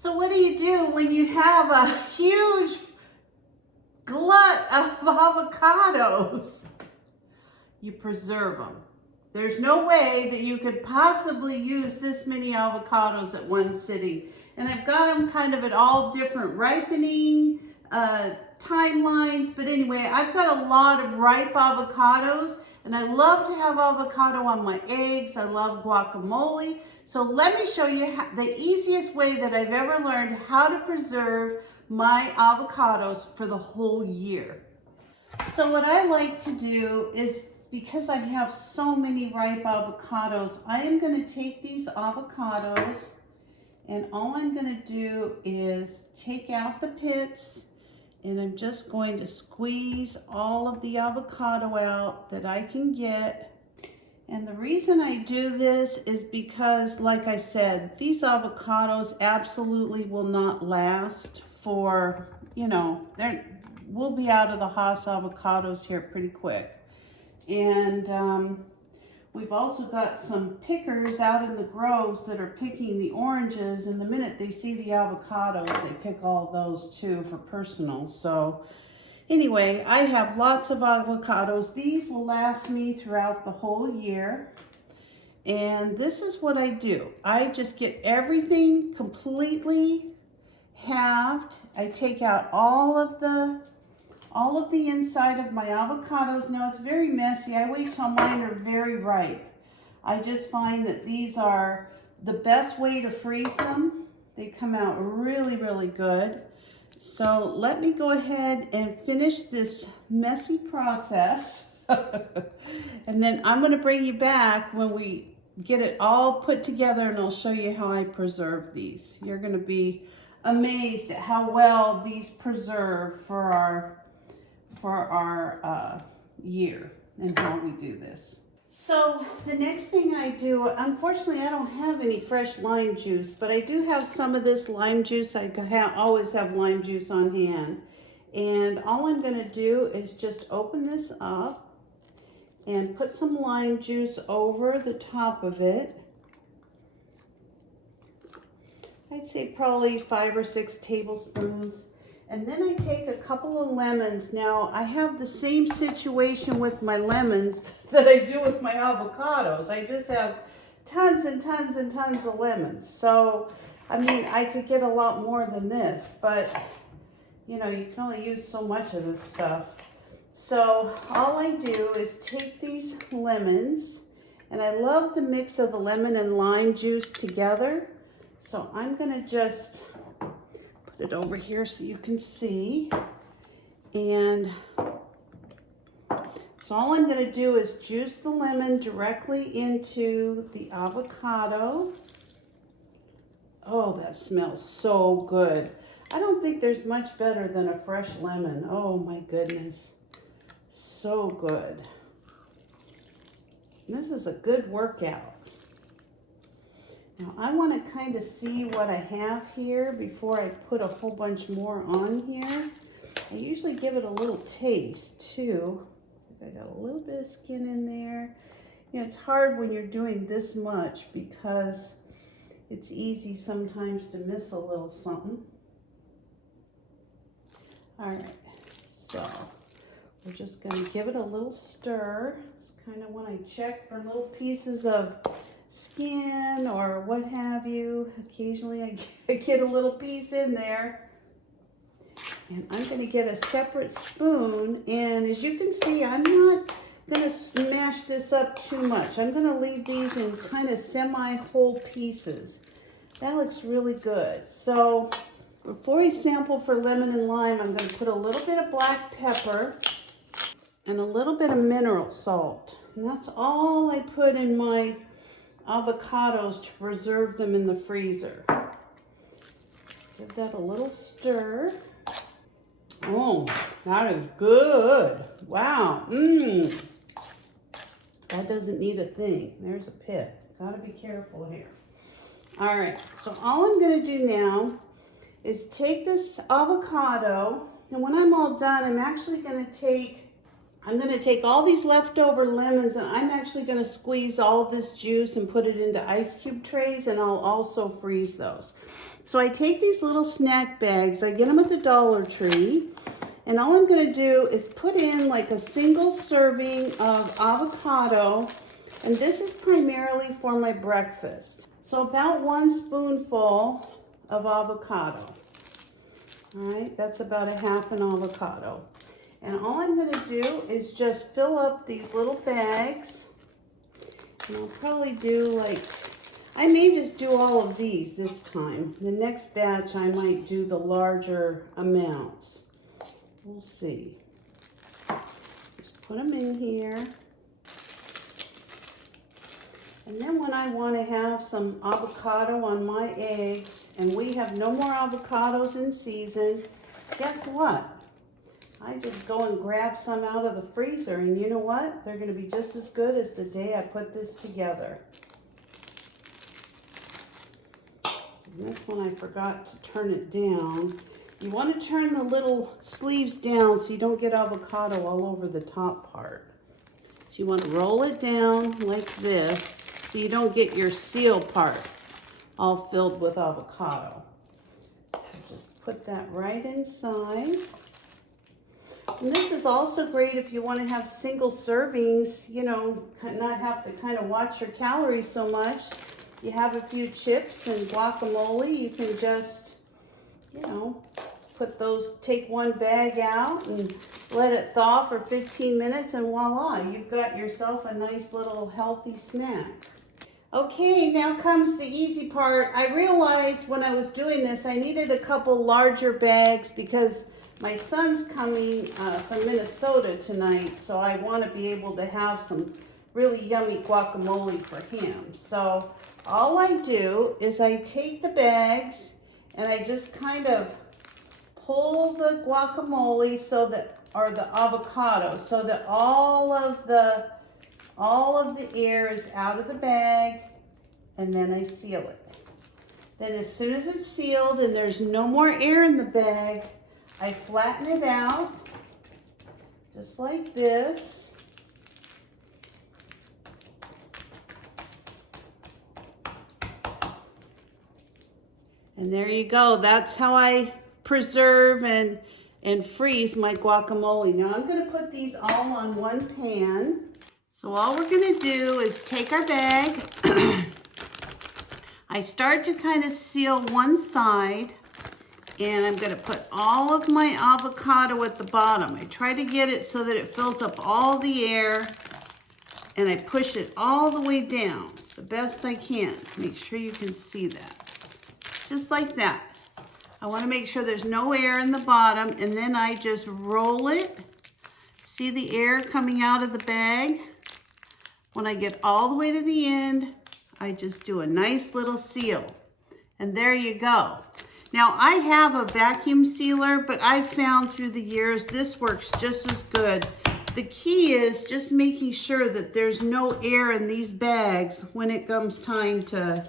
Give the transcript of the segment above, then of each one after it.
So what do when you have a huge glut of avocados? You preserve them. There's no way that you could possibly use this many avocados at one sitting. And I've got them kind of at all different ripening timelines. But anyway, I've got a lot of ripe avocados, and I love to have avocado on my eggs. I love guacamole. So let me show you the easiest way that I've ever learned how to preserve my avocados for the whole year. So what I like to do is, because I have so many ripe avocados, I am going to take these avocados and all I'm going to do is take out the pits, and I'm just going to squeeze all of the avocado out that I can get. And the reason I do this is because, like I said, these avocados absolutely will not last for, we'll be out of the Haas avocados here pretty quick. And we've also got some pickers out in the groves that are picking the oranges, and the minute they see the avocados, they pick all those too for personal. So anyway, I have lots of avocados. These will last me throughout the whole year. And this is what I do. I just get everything completely halved. I take out all of the inside of my avocados. Now it's very messy. I wait till mine are very ripe. I just find that these are the best way to freeze them. They come out really, really good. So let me go ahead and finish this messy process. And then I'm going to bring you back when we get it all put together, and I'll show you how I preserve these. You're going to be amazed at how well these preserve for our year and how we do this. So the next thing I do, unfortunately I don't have any fresh lime juice, but I do have some of this lime juice. I always have lime juice on hand. And all I'm going to do is just open this up and put some lime juice over the top of it. I'd say probably 5 or 6 tablespoons. And then I take a couple of lemons. Now, I have the same situation with my lemons that I do with my avocados. I just have tons and tons and tons of lemons. So, I mean, I could get a lot more than this, but, you can only use so much of this stuff. So, all I do is take these lemons, and I love the mix of the lemon and lime juice together. So, I'm going to just it over here so you can see. And so all I'm going to do is juice the lemon directly into the avocado. Oh, that smells so good. I don't think there's much better than a fresh lemon. Oh my goodness. So good. This is a good workout. Now I want to kind of see what I have here before I put a whole bunch more on here. I usually give it a little taste too. I got a little bit of skin in there. It's hard when you're doing this much because it's easy sometimes to miss a little something. All right, so we're just going to give it a little stir. It's kind of when I check for little pieces of skin or what have you. Occasionally I get a little piece in there. And I'm going to get a separate spoon, and as you can see, I'm not going to smash this up too much. I'm going to leave these in kind of semi-whole pieces. That looks really good. So before I sample for lemon and lime, I'm going to put a little bit of black pepper and a little bit of mineral salt. And that's all I put in my avocados to preserve them in the freezer. Give that a little stir. Oh, that is good. Wow. That doesn't need a thing. There's a pit. Gotta be careful here. All right, so all I'm gonna do now is take this avocado, and when I'm all done, I'm gonna take all these leftover lemons, and I'm actually gonna squeeze all this juice and put it into ice cube trays, and I'll also freeze those. So I take these little snack bags, I get them at the Dollar Tree, and all I'm gonna do is put in like a single serving of avocado, and this is primarily for my breakfast. So about 1 spoonful of avocado. All right, that's about a half an avocado. And all I'm gonna do is just fill up these little bags. And I'll probably do like, I may just do all of these this time. The next batch I might do the larger amounts. We'll see. Just put them in here. And then when I want to have some avocado on my eggs, and we have no more avocados in season, guess what? I just go and grab some out of the freezer, and you know what? They're going to be just as good as the day I put this together. And this one I forgot to turn it down. You want to turn the little sleeves down so you don't get avocado all over the top part. So you want to roll it down like this so you don't get your seal part all filled with avocado. So just put that right inside. And this is also great if you want to have single servings, you know, not have to kind of watch your calories so much. You have a few chips and guacamole, you can just, you know, put those, take one bag out and let it thaw for 15 minutes and voila, you've got yourself a nice little healthy snack. Okay, now comes the easy part. I realized when I was doing this, I needed a couple larger bags because my son's coming from Minnesota tonight, so I want to be able to have some really yummy guacamole for him. So all I do is I take the bags and I just kind of pull the guacamole so that, or the avocado, so that all of the air is out of the bag, and then I seal it. Then as soon as it's sealed and there's no more air in the bag, I flatten it out, just like this. And there you go. That's how I preserve and freeze my guacamole. Now I'm going to put these all on one pan. So all we're going to do is take our bag. I start to kind of seal one side, and I'm going to put all of my avocado at the bottom. I try to get it so that it fills up all the air, and I push it all the way down the best I can. Make sure you can see that. Just like that. I want to make sure there's no air in the bottom, and then I just roll it. See the air coming out of the bag? When I get all the way to the end, I just do a nice little seal. And there you go. Now I have a vacuum sealer, but I've found through the years this works just as good. The key is just making sure that there's no air in these bags when it comes time to,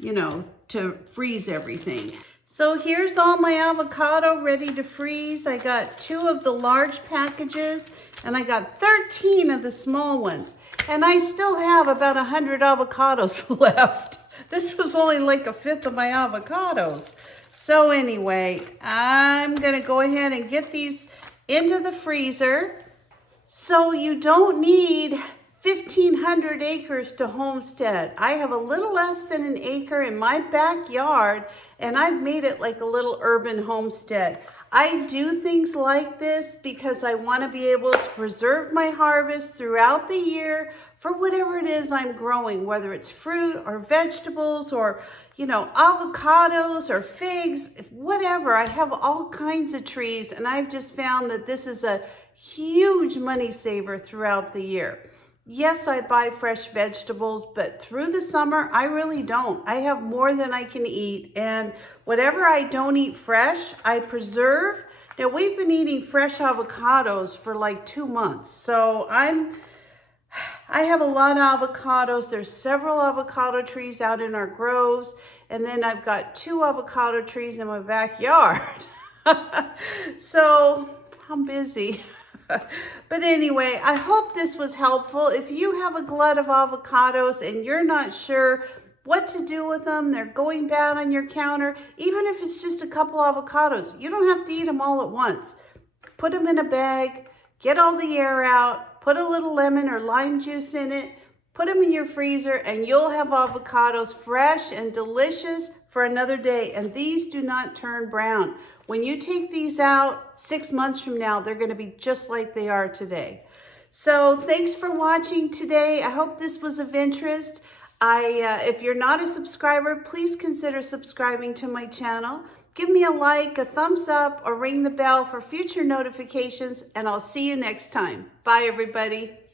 you know, to freeze everything. So here's all my avocado ready to freeze. I got 2 of the large packages and I got 13 of the small ones. And I still have about 100 avocados left. This was only like 1/5 of my avocados. So anyway, I'm gonna go ahead and get these into the freezer. So you don't need 1,500 acres to homestead. I have a little less than an acre in my backyard, and I've made it like a little urban homestead. I do things like this because I want to be able to preserve my harvest throughout the year for whatever it is I'm growing, whether it's fruit or vegetables or, you know, avocados or figs, whatever. I have all kinds of trees, and I've just found that this is a huge money saver throughout the year. Yes, I buy fresh vegetables, but through the summer, I really don't. I have more than I can eat, and whatever I don't eat fresh, I preserve. Now, we've been eating fresh avocados for like 2 months, so I have a lot of avocados. There's several avocado trees out in our groves, and then I've got 2 avocado trees in my backyard. So I'm busy. But anyway, I hope this was helpful. If you have a glut of avocados and you're not sure what to do with them. They're going bad on your counter. Even if it's just a couple avocados, you don't have to eat them all at once. Put them in a bag, get all the air out, put a little lemon or lime juice in it, put them in your freezer, and you'll have avocados fresh and delicious for another day. And these do not turn brown. When you take these out 6 months from now, they're going to be just like they are today. So thanks for watching today. I hope this was of interest. If you're not a subscriber, please consider subscribing to my channel. Give me a like, a thumbs up, or ring the bell for future notifications, and I'll see you next time. Bye, everybody.